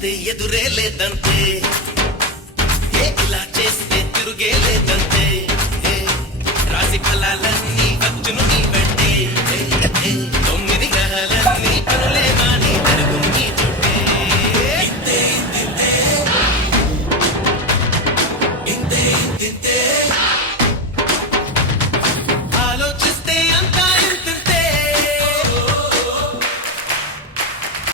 చూస్తే ఎదురే లేదంతే, ఇలా చేస్తే తిరుగే లేదంతే, రాసి ఫలాలన్నీ వచ్చును నీ వెంట.